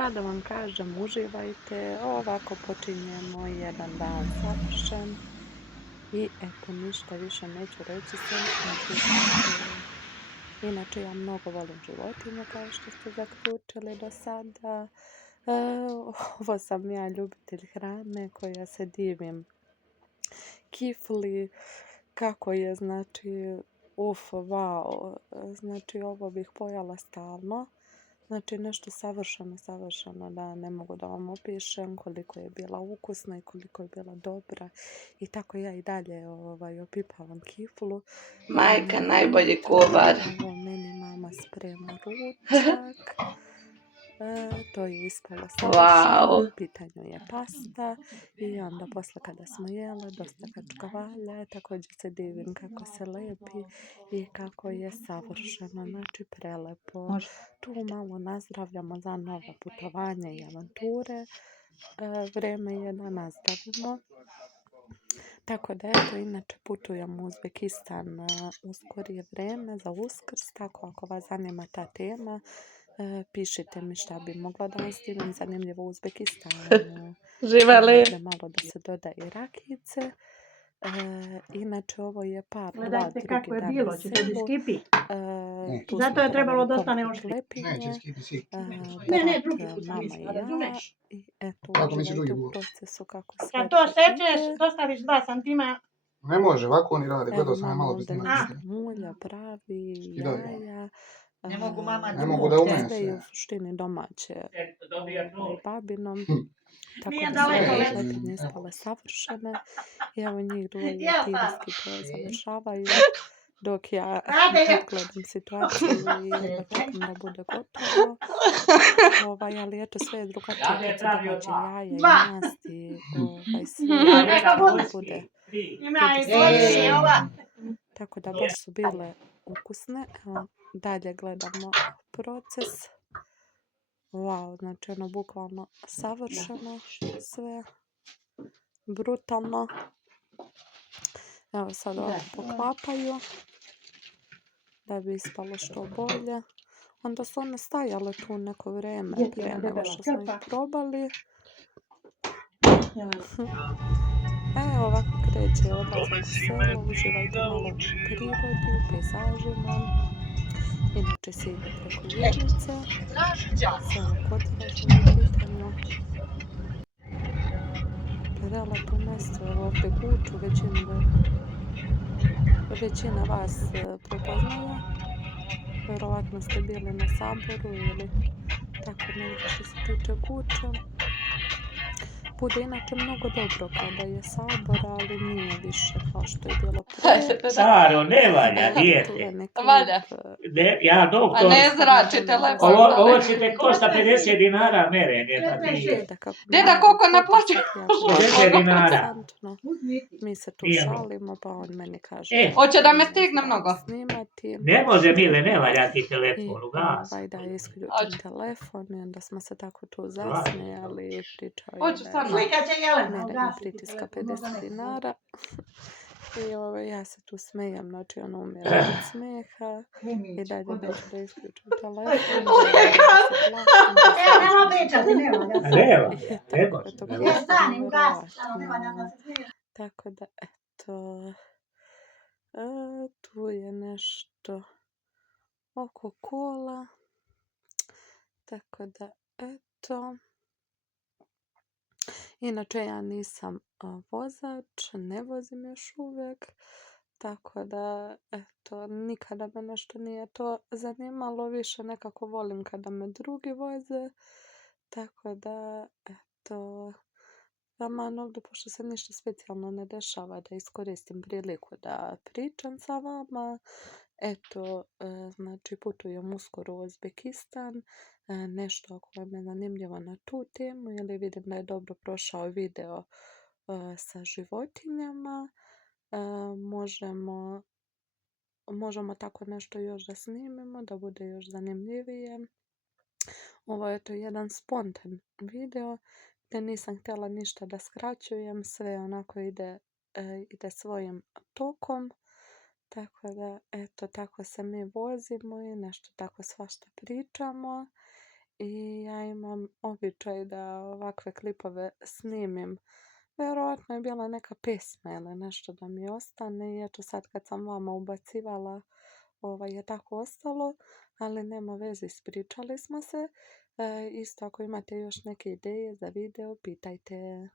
Šta da vam kažem, uživajte, ovako počinjemo jedan dan savršen i eto ništa više neću reći sem inače ja mnogo volim životinje kao što ste zaključili do sada. Ovo sam ja ljubitelj hrane koja se divim kifli, kako je znači wow, znači ovo bih pojela stalno. Znači nešto savršeno da ne mogu da vam opišem koliko je bila ukusna i koliko je bila dobra. I tako ja i dalje opipavam kiflu. Majka, najbolji kuvar. Evo meni mama sprema ručak. To je ispalo savršeno. Wow. U pitanju je pasta. I onda posle kada smo jele, dosta kačkavalja. Također se divim kako se lepi i kako je savršeno. Znači prelepo. Tu malo nazdravljamo za nova putovanja i avanture. Vreme je da nazdravimo. Tako da eto, inače putujem u Uzbekistan u skorije vreme za Uskrs, tako ako vas zanima ta tema, pišite mi šta bi mogla da vam snimim zanimljivo u Uzbekistanu. Živeli. Možda malo da se doda i rakijice. Inače ovo je par, Gledajte kako je bilo, ćete bi skipi. tu Zato smo je trebalo da ostane komplet oštri. lepinje, Ne, drugi brat, put sam mama i mislila, ja. razumeš? I eto, Kako misliš uživajte drugi u put? procesu kako sve Kad to to sečeš, ide. dostaviš 2 santima. Ne može, ovako oni rade, Evo gledao sam ja mama malo bez ovdje njima. nešto mulja, pravi, Skidaju. jaja. Ne mogu mama Ne mogu da umese. Sve je u suštini domaće babinom. Tako Nije da daleko su već. lepinje ispale savršene. I evo njih dvoje timski to završavaju. Dok ja gledam situaciju i jedva čekam da bude gotovo. Ali eto sve je drugačije kad se domaće jaja i masti. Sve Neka bude. Ima i bolje ova. Tako da baš su bile ukusne. Evo, dalje gledamo proces. Wow, znači ono bukvalno savršeno sve. Brutalno. Evo sad ovako poklapaju. Da bi ispalo što bolje. Onda su one stajale tu neko vreme prije nego što smo ih probali. Evo ovako kreće odlazak u selo, uživajte malo u prirodi, u pejzažima. Inače se ide preko jednice. Selo Kotrešno je u pitanju. Prelepo mjesto, evo ovdje Guču, većina vas prepoznaje. Vjerovatno ste bili na Saboru ili tako negdje što se tiče Guče. Bude inače mnogo dobro kada je Sabor, ali nije više kao što je bilo prije. Saro, ne valja, dijete. Valja. Ja A doktor, ne zrači telefon. ovo će te košta 50 dinara merenje. Pa ti... Deda, koliko naplaćuje? 50 dinara. Mi se tu Nije šalimo, pa on meni kaže Hoće da me stigne mnogo. snimati. Ne može, Mile, ne valja ti telefon, ugas. Da isključim telefon i onda smo se tako tu zasmijali i pričao je Hoću da sad. Slika će Jelena, mene ugasi pritiska telefon, 50 dinara. I ja se tu smijem, znači ono umiram od smijeha i dalje neću da isključim telefon. Evo, nema pričati, nema. Nema. Ja stani, ugasi, samo nema da se smije. Tako da, eto, tu je nešto oko kola. Tako da, eto. Inače, ja nisam vozač, ne vozim još uvijek. Tako da, eto, nikada me nešto nije to zanimalo. Više nekako volim kada me drugi voze. Tako da, eto, taman ovdje, pošto se ništa specijalno ne dešava, da iskoristim priliku da pričam sa vama. Eto, znači putujem uskoro u Uzbekistan. Nešto ako vam je zanimljivo na tu temu ili vidim da je dobro prošao video sa životinjama. Možemo tako nešto još da snimimo, da bude još zanimljivije. Ovo je to jedan spontan video gdje nisam htjela ništa da skraćujem, sve onako ide svojim tokom. Tako da, eto, tako se mi vozimo i nešto tako svašta pričamo. i ja imam običaj da ovakve klipove snimim. Vjerojatno je bila neka pesma ili nešto da mi ostane i eto sad kad sam vama ubacivala je tako ostalo, ali nema veze, ispričali smo se. Isto ako imate još neke ideje za video, pitajte.